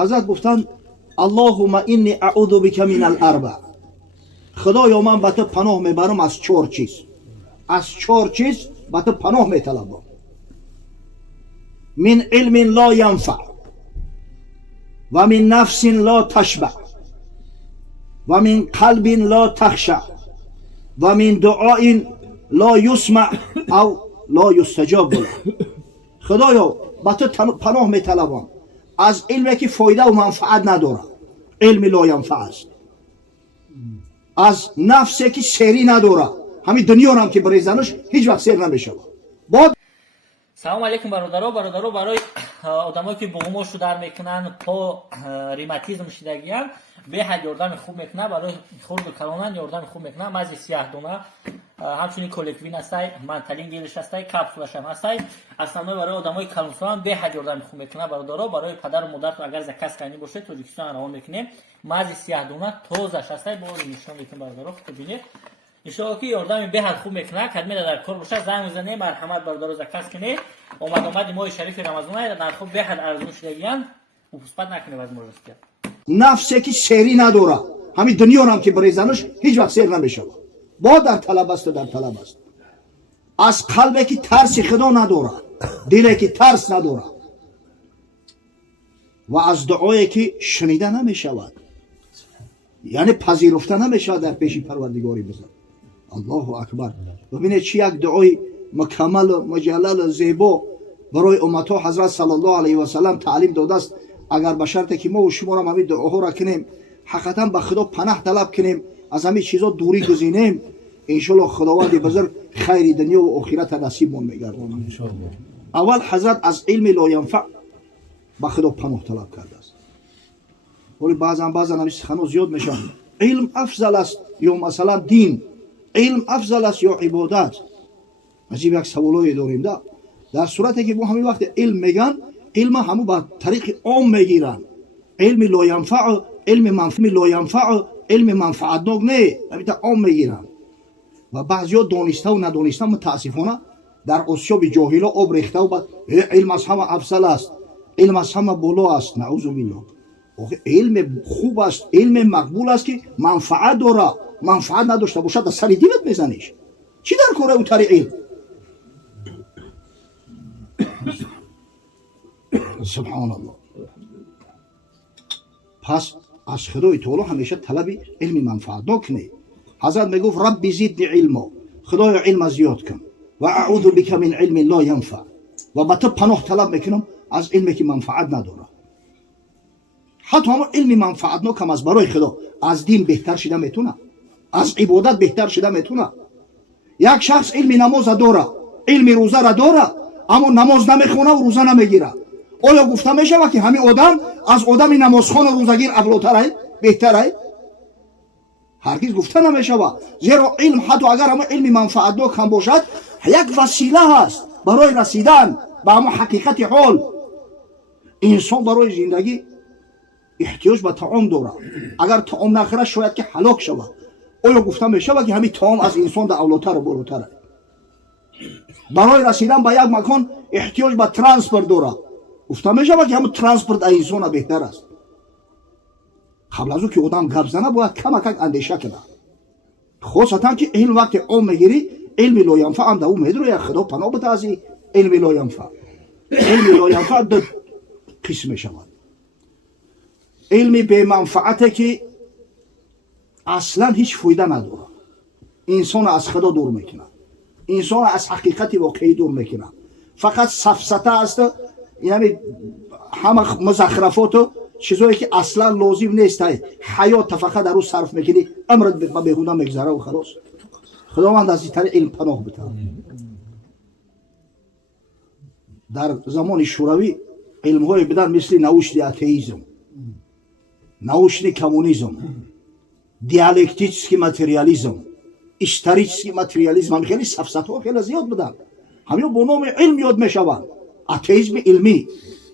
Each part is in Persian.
حضرت گفتند اللهم اینی اعوذ بک من الاربع، خدایا من به تو پناه میبرم از چهار چیز، از چهار چیز به تو پناه میطلبم. من علم لا ینفع و من نفس لا تشبع و من قلب لا تخشع و من دعاء لا یسمع او لا یستجاب له. خدایا به تو پناه میطلبم از علمی که فایده و منفعت نداره، علم لا ینفع است، از نفسی که سری نداره، همین دنیا هم که بریزنش هیچ وقت سیر نمیشه. سلام علیکم برادرها برای آدمایی که بغماشو در میکنن، پا ریماتیزم شدگیان، به حد یاردم خوب میکنه، برای خورد کلانان یاردم خوب میکنه. مزی سیاه دونه همچنین کولکوین هستای، منتالین گیلش هستای، کپسولش هم هستای. اصلا برای آدمای کلانسان به حد یاردم خوب میکنه برادرها. برای پدر و مادر اگر زکاس کنی باشه تو دیکشن روان میکنه. مزی سیاه دونه توزش هستای، باز نشون میکنه برادرها. خب ببینید ایشالا که یاردم به حد خوب میکنه. کدمی در کار باشه زنگ میزنه، مرحمت برادر زکاس کنه. اومد ماه شریف رمضان در خوب به حد ارزون شدگیان و پسپت نکنه از مجلس. نفسی که سری نداره، همین دنیا هم که بریزنش هیچ وقت سیر نمیشه. با در طلب است و در طلب است. از قلبی که ترس خدا نداره، دلی که ترس نداره و از دعایی که شنیده نمیشود، یعنی پذیرفته نمیشود در پیش پروردگاری بزن. الله اکبر. ببینید چی یک دعای مکمل و مجلل و زیبا برای امتها حضرت صلی الله علیه و سلم تعلیم داده است. اگر به شرطی که ما و شما را همین دعاها را کنیم، حقیقتا به خدا پناه طلب کنیم، از همین چیزا دوری گزینیم، ان شاء الله خداوند بزرگ خیر دنیا و آخرت نصیب مون میگردونه. اول حضرت از علم لا ینفع به خدا پناه طلب کرده است. ولی بعضا همین سخنو زیاد میشن، علم افضل است یا مثلا دین، علم افضل است یا عبادت. عجیب یک سوالایی داریم. در صورتی که ما همین وقت علم میگن، علم همو با طریق عام میگیرن. علم لا ینفع، علم منفعتناک نه، همین عام میگیرن. و بعضیا دانسته و ندانسته متاسفانه در آسیاب جاهلا آب ریخته و بعد علم از همه افضل است، علم از همه بالا است. نعوذ بالله. علم خوب است، علم مقبول است که منفعت داره. منفعت نداشته باشد در سر دیوت میزنیش. چی در کاره او طریق علم؟ سبحان الله. پس از خدای تعالی همیشه طلب علم منفعتناک نه. حضرت میگفت رب زدنی علما، خدایا علم زیاد کن، و اعوذ بک من علم لا ینفع، و به تو پناه طلب میکنم از علمی که منفعت نداره. حتی هم علم منفعتناک هم از برای خدا از دین بهتر شده میتونه، از عبادت بهتر شده میتونه. یک شخص علم نماز داره، علم روزه را داره، اما نماز نمیخونه و روزه نمیگیره، آیا گفته میشه که همین آدم از آدم نمازخوان و روزگیر افضل‌تره، بهتره؟ هرگز گفته نمیشه. زیرا علم حتی اگر هم علم منفعتناک هم باشد، یک وسیله هست برای رسیدن به همون حقیقت حال. انسان برای زندگی احتیاج به طعام داره. اگر طعام نخوره شاید که هلاک شود. آیا گفته میشه که همین طعام از انسان در اولاتر و بالاتره؟ برای رسیدن به یک مکان احتیاج به ترانسپورت داره. گفته میشه که همون ترانسپورت از انسان بهتر است. قبل از او که آدم گپ زنه باید کمک اندیشه کنه. خاصتا که علم وقت عام میگیری، علم لا ینفع هم در او میداره. خدا پناه بده از علم لا ینفع. علم لا ینفع دو قسم شود. علم به منفعته که اصلا هیچ فایده نداره، انسان از خدا دور میکنه، انسان از حقیقت واقعی دور میکنه. فقط سفسطه است، یعنی همه مزخرفات و چیزایی که اصلا لازم نیست. حیات فقط در او صرف میکنی، امرت به بیهوده میگذره و خلاص. خداوند از این طریق علم پناه بده. در زمان شوروی علم های بدن مثل نوشت اتئیسم، نوشت کمونیسم، دیالکتیک ماتریالیسم، استاریک ماتریالیسم، هم خیلی سفسطه خیلی زیاد بودن. همین با نام علم یاد میشوند. اتئیسم علمی،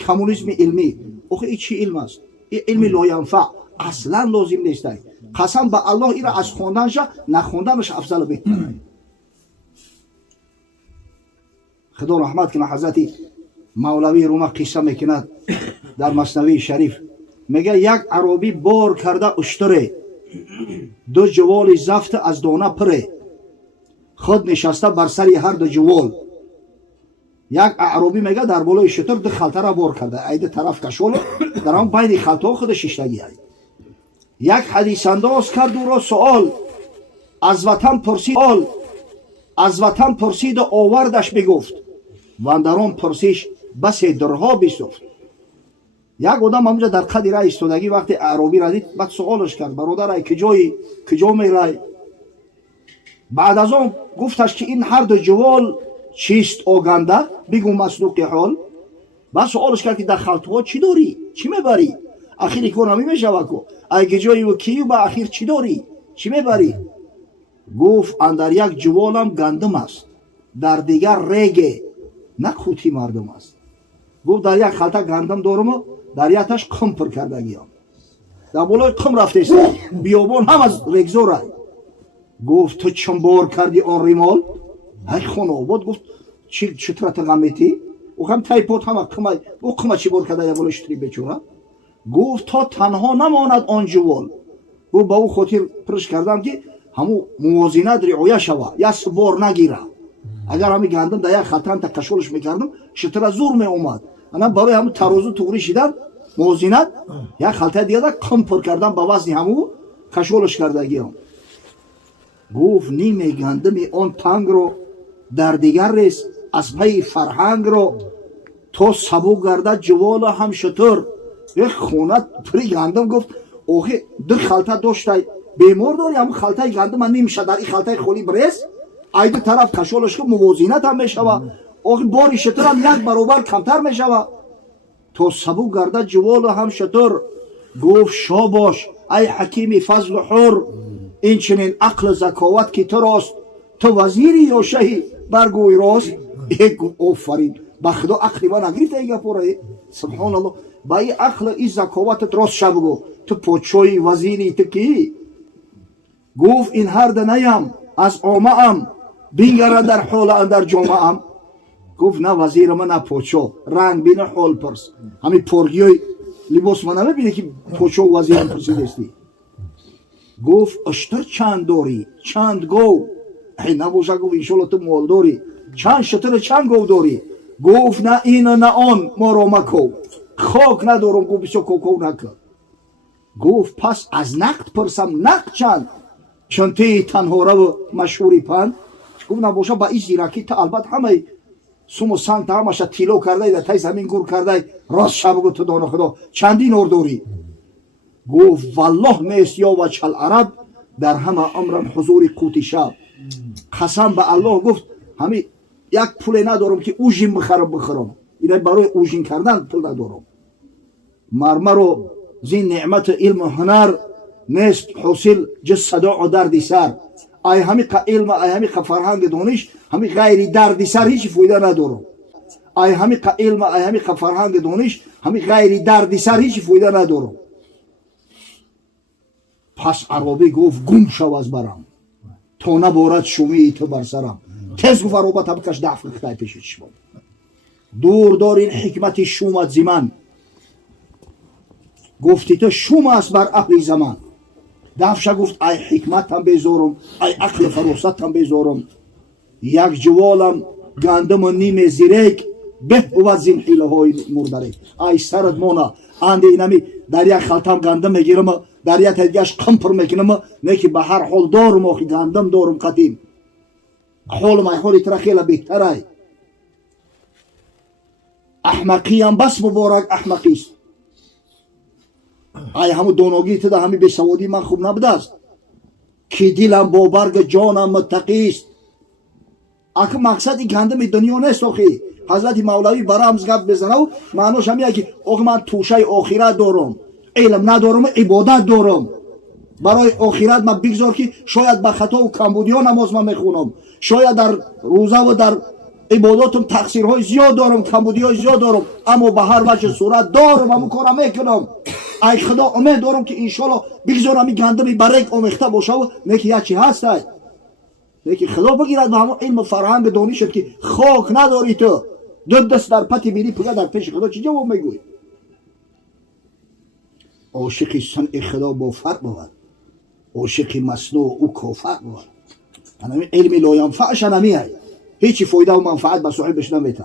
کمونیسم علمی. آخه این چی علم است؟ این علم لا ینفع، اصلا لازم نیست. قسم به الله این را از خواندنش نخواندنش افضل بهتره. خدا رحمت کنه. حضرت مولوی روما قصه میکند در مثنوی شریف، میگه یک عربی بار کرده اشتره، دو جوال زفت از دانه پره، خود نشسته بر سری هر دو جوال. یک عربی میگه در بالای شتر دو خلطه را بار کرده، ایده طرف کشول در آن بین خلطه خود شیشتگی ای. یک حدیث انداز کرد او را سؤال، از وطن پرسید و آوردش بگفت، و اندران پرسیش بس درها بسفت. یک آدم همونجا در قدی را ایستادگی وقتی عربی را دید، بعد سوالش کرد برادر کجا میرای؟ بعد از آن گفتش که این هر دو جوال چیست آگنده، بگو مصدوق حال. بعد سوالش کرد که در خلطه چی داری؟ چی میبری؟ اخیر کار همی میشود که اگه جایی و کیو با اخیر چی داری؟ چی میبری؟ گفت اندر یک جوالم گندم است، در دیگر ریگه نه کوتی مردم است. گفت در یک خلطه گندم دارم و در یکش قم پر کردگیم، در بالای قم رفته است، بیابان هم از ریگزور ای. گفت تو چون بار کردی آن ریمال؟ های خون آباد. گفت چطور تغمیتی؟ او هم تایپوت هم قمه، او قمه چی بار کرده یا بالای شتری بچوره؟ گفت تا تنها نماند آن جوال. گفت با او خاطر پرش کردم که همو موازینت رعایت شود، یا بار نگیره. اگر همی گندم در یک خلطه هم تا کشولش میکردم شتر زور می اومد. انا برای همو ترازو توغری شیدن موازینت یک خلطه دیگه قم پر کردم با وزن همو کشولش کردگیم. گفت نیم گندم آن تنگ رو در دیگر ریز، از پی فرهنگ رو تو سبو گرده جوال هم شتر. یک خونت پری گندم. گفت اوخی دو خلطه داشته بیمار داری، هم خلطه گندم من نمیشه در این خلطه خولی بریز، ایدو طرف کشولش که موازینت هم میشوه، اوخی باری شتر هم یک برابر کمتر میشوه، تو سبو گرده جوال هم شتر. گفت شاباش ای حکیم فضل حر، این چنین عقل زکاوت که تو راست، تو وزیری یا شهی برگوی راست. یک آفرین بخدا عقلی من نگریفته ایگه پوره. سبحان الله، با این عقل این زکاوتت راست شب گو، تو پوچوی وزیری تو کی؟ گفت این هر دنیم از آمه ام، بینگره در حال اندر جامعه ام. گفت نه وزیر من نه پوچو، رنگ بینه حال پرس، همی پرگیوی لباس من نمی بینه که پوچو وزیرم پرسیدستی. گفت اشتر چند داری؟ چند گو؟ ای نباشه. گفت انشالله تو مال داری. چند شتر چند گو داری؟ گفت نه این و نه آن ما رو مکو، خاک ندارم. گفت بسیار کوکو نکن. گفت پس از نقد پرسم، نقد چند؟ چون تی تنها رو مشهوری پند. گفت نباشه با این زیرکی تا البته همه سوم و سنگ تا همشه تیلو کرده در تای زمین گور کرده، راست شب گفت تو دانه خدا چندین اور داری؟ گفت والله نیست یا وجه العرب، در همه امرم حضور قوتی شب. قسم به الله گفت همی یک پول ندارم که اوژین بخرم، اینه برای اوژین کردن پول ندارم. مرمر و زین نعمت علم و هنر، نیست حاصل جز صدا و دردی سر. ای همی که علم ای همی که فرهنگ دانش، همی غیری دردی سر هیچ فایده ندارم. ای همی که علم ای همی که فرهنگ دانش، همی غیری دردی سر هیچ فایده ندارم. پس عربی گفت گم شو از برم، تا نبارد شومی تو بر سرم. تز گفت عربت هم کش دفع کتای پیش چشمم. دور دار این حکمت شومت زمن، گفتی تو شوم است بر اهل زمان. دفشه گفت ای حکمت هم بیزارم، ای عقل فراست هم بیزارم. یک جوالم گندم و نیم زیرک، به بود زین حیله های مردره. ای سرد مونا انده اینمی در یک خلطم گندم میگیرم، در یک دیگهش قمپر میکنم، نه که به هر حال دارم آخی گندم دارم قدیم. حال ما حالی ترا خیلی بهتره. احمقی هم بس مبارک احمقی است. ای همو داناگی تو ده همی به سوادی من خوب نبوده است که دلم با برگ جانم متقی است. اگه مقصدی گندم دنیا نیست آخی. حضرت مولوی برامز گفت بزنه و معناش همیه که آخه من توشه آخرت دارم، علم ندارم، عبادت دارم. برای آخرت من بگذار که شاید به خطا و کمبودی ها نماز من میخونم، شاید در روزه و در عباداتم تقصیرهای زیاد دارم، کمبودی های زیاد دارم، اما به هر وجه صورت دارم، همون کارم میکنم. ای خدا امید دارم که انشالله بگذارم این گندمی برک آمیخته باشه و نکی یکی هست. نکی خدا بگیرد به همون علم و فرهنگ دانشت که خاک نداری تو، دو دست در پتی میری پگه در پیش خدا چی جواب میگوی؟ عاشق صنع خدا با فرق بود، عاشق مصنوع او کافر بود. همین علم لاینفعش همیه، هیچی فایده و منفعت به صاحبش نمیده.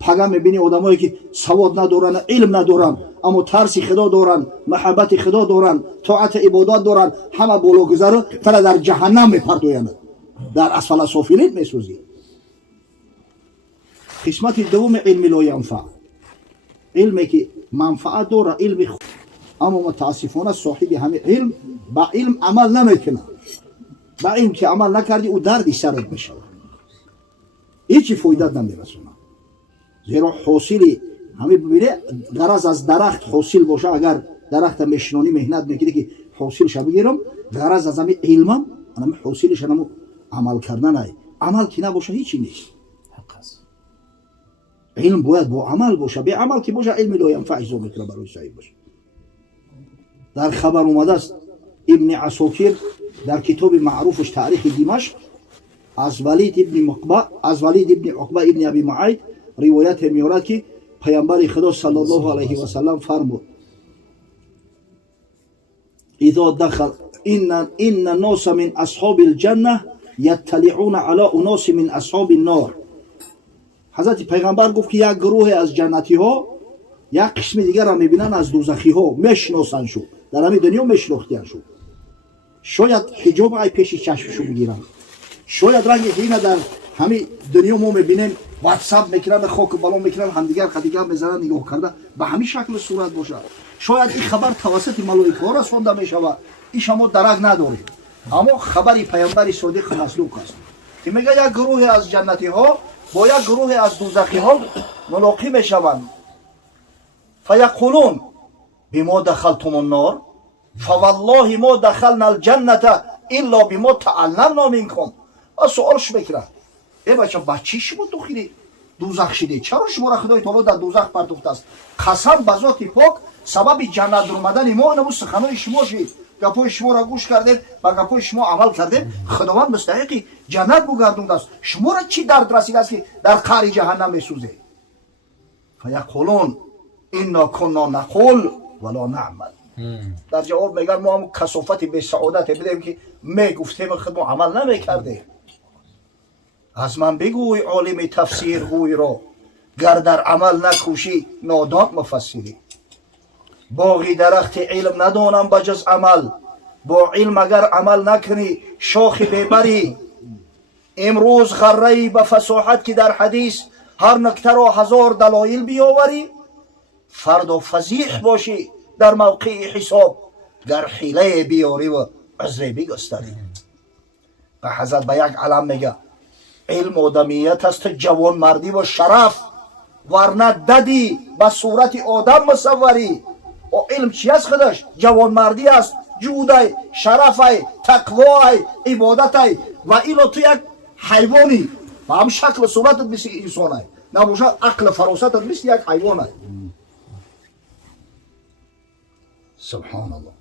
پگاه میبینی آدمایی که سواد ندارن، علم ندارن، اما ترس خدا دارن، محبت خدا دارن، طاعت عبادت دارن، همه بالاگذار فقط در جهنم میپردویند، در اسفل سافلین میسوزی. قسمت دوم علم لاینفع، علمی که منفعت داره، علم اما متاسفانه صاحب همین علم با علم عمل نمیکنه. با علم که عمل نکردی او دردی سرت میشه، هیچی فایده نمیرسونه. زیرا حاصل همین ببینه غرض از درخت حاصل باشه، اگر درخت مشنونی مهنت میکنه که حاصلش بگیرم، غرض از همین علمم همین حاصلش همین عمل کردن ای. عمل که نباشه هیچی نیست. علم باید با عمل باشه، به عمل که باشه علم لاینفع اجزا میکنه برای صحیح باشه. در خبر اومده است ابن عساکر در کتاب معروفش تاریخ دمشق از ولید ابن عقبه ابن ابی معید روایت میارد که پیامبر خدا صلی الله علیه و سلم فرمود اذا دخل ان ناس من اصحاب الجنه یطلعون علی اناس من اصحاب النار. حضرت پیغمبر گفت که یک گروه از جنتی ها یک قسم دیگر را میبینن از دوزخی ها، میشناسن شو، در همین دنیا میشناختن شو. شاید حجاب ای پیش چشمشو میگیرن، شاید رنگ اینه در همین دنیا ما میبینیم واتساپ میکنن، خاک بالا میکنن، همدیگر خدیگر میزنن، نگاه کرده به همین شکل صورت باشه. شاید این خبر توسط ملائکه ها رسانده میشود، این شما درک ندارید، اما خبری پیامبر صادق مصدوق است که میگه یک گروه از جنتی ها با یک گروه از دوزخی ها ملاقات میشوند. فیقولون بما دخلتم النار فوالله ما دخلنا الجنه الا بما تعلمنا منكم. سوالش میکنه ای بچه چی شما داخل دوزخ شده؟ چرا شما را خدای تعالی در دوزخ پرداخته است؟ قسم به ذات پاک سبب جنت آمدن ما نمو سخنان شما شید، گپای شما را گوش کردید، با گپای شما عمل کردید، خداوند مستحق جنت بگردونده است. شما را چی درد رسیده است که در قعر جهنم میسوزه؟ فیقولون انا کنا نقول ولا نعمل. در جواب میگن ما هم کثافت به سعادت بدیم که میگفتیم خود ما عمل نمیکردیم. از من بگوی عالم تفسیر گوی را، گر در عمل نکوشی نادان مفسری. باغی درخت علم ندانم بجز عمل، با علم اگر عمل نکنی شاخ ببری. امروز غره به فصاحت که در حدیث هر نکته را 1000 دلایل بیاوری، فردا فضیح باشی در موقع حساب گر حیله بیاری و عذر بگستری. به حضرت به یک علم میگه علم آدمیت است، جوان مردی و شرف، ورنه ددی به صورت آدم مصوری. و علم چی است خودش؟ جوان مردی است، جودای، شرفای، تقوای، عبادتای. و اینو تو یک حیوانی و هم شکل صورتت مثل انسانای، نباشه عقل فراستت مثل یک حیوانای. سبحان الله.